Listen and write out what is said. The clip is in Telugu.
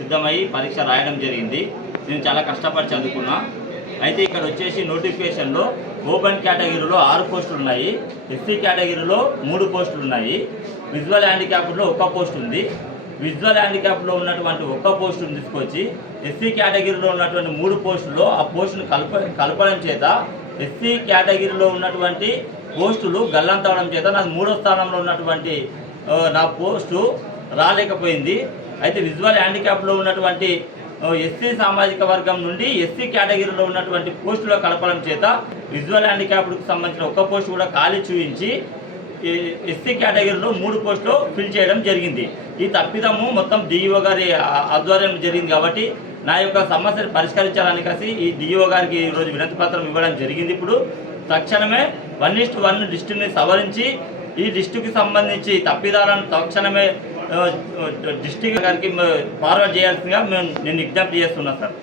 సిద్ధమై పరీక్ష రాయడం జరిగింది. నేను చాలా కష్టపడి చదువుకున్నా. అయితే ఇక్కడ వచ్చేసి నోటిఫికేషన్లో ఓపెన్ కేటగిరీలో ఆరు పోస్టులు ఉన్నాయి. ఎస్సీ కేటగిరీలో మూడు పోస్టులు ఉన్నాయి. విజువల్ హ్యాండిక్యాప్లో ఒక్క పోస్ట్ ఉంది. విజువల్ హ్యాండిక్యాప్లో ఉన్నటువంటి ఒక్క పోస్టును తీసుకొచ్చి ఎస్సీ కేటగిరీలో ఉన్నటువంటి మూడు పోస్టుల్లో ఆ పోస్టును కలప కలపడం చేత ఎస్సీ కేటగిరీలో ఉన్నటువంటి పోస్టులు గల్లంతవడం చేత నాకు మూడో స్థానంలో ఉన్నటువంటి నా పోస్టు రాలేకపోయింది. అయితే విజువల్ హ్యాండిక్యాప్లో ఉన్నటువంటి ఎస్సీ సామాజిక వర్గం నుండి ఎస్సీ కేటగిరీలో ఉన్నటువంటి పోస్టులో కలపడం చేత విజువల్ హ్యాండిక్యాప్డ్కి సంబంధించిన ఒక్క పోస్ట్ కూడా ఖాళీ చూపించి ఎస్సీ కేటగిరీలో మూడు పోస్టులు ఫిల్ చేయడం జరిగింది. ఈ తప్పిదము మొత్తం డిఈఓ గారి ఆధ్వర్యం జరిగింది కాబట్టి నా యొక్క సమస్యను పరిష్కరించాలని కలిసి ఈ డిఈఓ గారికి ఈరోజు వినతి పత్రం ఇవ్వడం జరిగింది ఇప్పుడు. తక్షణమే వన్ ఇస్ట్ వన్ లిస్టుని సవరించి ఈ డిస్టిక్కి సంబంధించి తప్పిదాలను తక్షణమే డిస్టిక్ గారికి ఫార్వర్డ్ చేయాల్సిందిగా మేము నేను విజ్ఞప్తి చేస్తున్నా సార్.